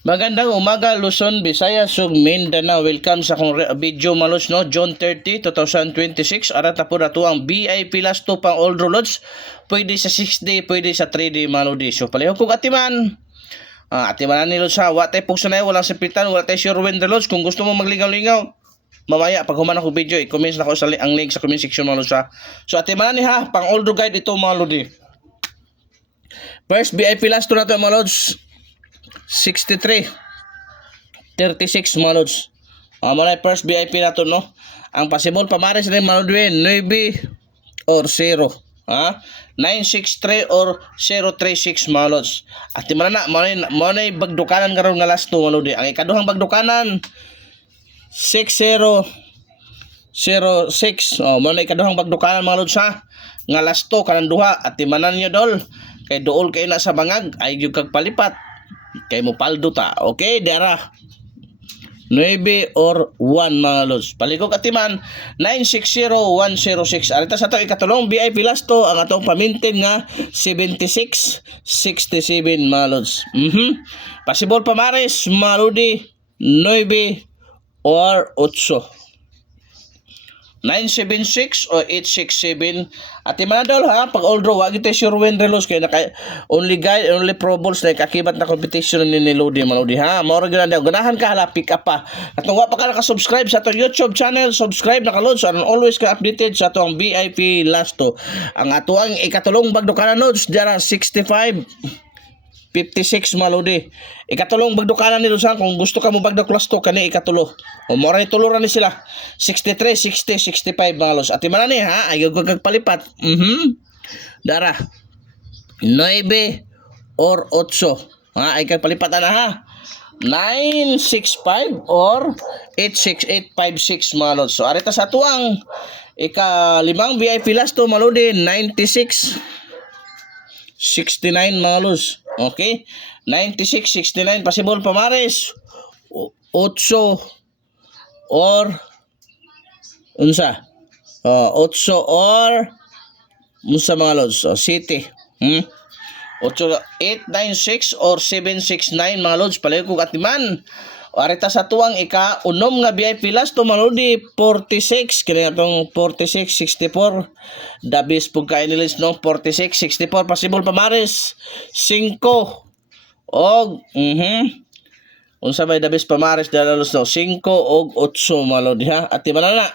Magandang umaga, Luzon, Visayas, ug Mindanao. Welcome sa akong video malos no, June 30, 2026. Arat na po na to ang VIP last 2 pang Old Roads. Pwede sa 6D, pwede sa 3D maludi. So palayo kong atiman. Atiman na nilo sa watay pugsanay, walang sipitan, wala tayo sure when reloads. Kung gusto mo maglingaw-lingaw, mamaya pag human ako video, i-comment na ko sa ang link sa comment section malos ha. So atiman na ni ha, pang Old Road guide ito maludi. First VIP last 2 na to malodi. 63 36 mga lods. Muna first VIP na to no. Ang possible pamares rin mga lods 9 or 0. 963 or 036 mga lods. At di mana na muna bagdukanan karon nga last 2 mga lods. Ang ikaduhang bagdukanan 6006. Muna ikaduhang bagdukanan mga lods ha. Nga last 2 kanang duha at di mana niyo dol. Kay dool kayo na sa bangag ay gyud kag palipat. Kay mo paldo ta. Okay, dara. 9 or 1 mga lods. Palikog atiman 960106. Arita sa to ikatulong VIP last to ang atong pamintin nga 7667 mga lods. Possible pamares mga lodi 9 or 8. 976 o 867 at imanadol ha pag old row wag ito sure when relos kay naka only guide only pro balls na kakibat na competition ni Lodi malodi ha mao gyud na ganahan ka hala pick up pa at kung wa pa ka naka-subscribe sa atong YouTube channel subscribe na kalod so always ka updated sa atong VIP last to ang atuang ikatulong bagdukanan nodes dara 65 56 malodi. Ikatulong bagdukanan ni Luzon kung gusto ka mo bagdo class 2 kani ikatulo. O mora ni tuluran ni sila. 63, 60, 65 mga los. At imana ni ha, ayaw ko kagpalipat. Dara. 9 or 8. Ay kagpalipat na ha. 965 or 86856 mga los. So arita sa tuang ika-5 VIP last to malodi 96 69 mga los. Okay? 96, 69. Possible pamares. 8 or unsa? 8 or unsa mga lods? City. 896 or 769 mga lods. Palayo ko katiman. Arita sa tuwang ika-unom nga VIP last to malodi 46 kaya itong 46 64 dabis pug kain nilis no 46 64 possible pamares 5 og unsa may dabis pamares dalos no 5 og 8 malodi ha at iba na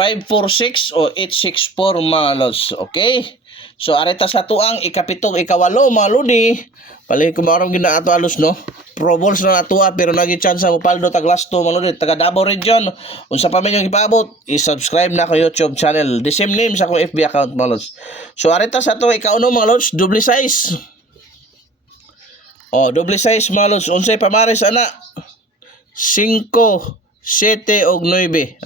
546 o 864 malos. Okay, so arita sa tuang ikapitong ikawalo malodi pali ko maarong gina ato alos no pro balls na natua pero nagi chance mo paldo tag last 2 malodi taga Davao region unsa pa man yung ipabot i-subscribe na ko YouTube channel the same name sa akong FB account malos. So arita sa to ikauno malos double size double size malos unsay pamares ana 5 7 og 9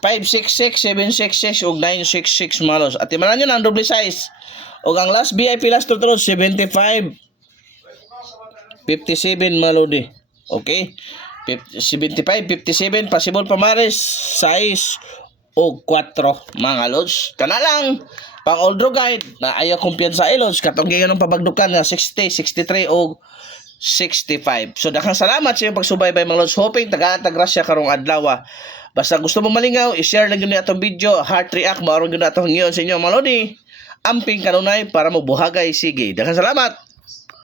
566 766 og 966 malos at imanan nyo na ang double size og ang last VIP last to 75 57 malodi. Okay? 75, 57, possible pamares, size, o 4 mga lods. Kana lang, pang old road guide, na ayaw kumpiyansa ilods, katong ganyan ng pabagdukan na 60, 63, o 65. So, daghang salamat sa iyong pagsubaybay mga lods. Hoping taga-tagrasya karong adlaw. Basta gusto mo malingaw, i-share lang yun atong video, heart react, maroon yun atong ngayon sa inyo mga lodi. Amping kanunay para mo buhagay sige. Daghang salamat.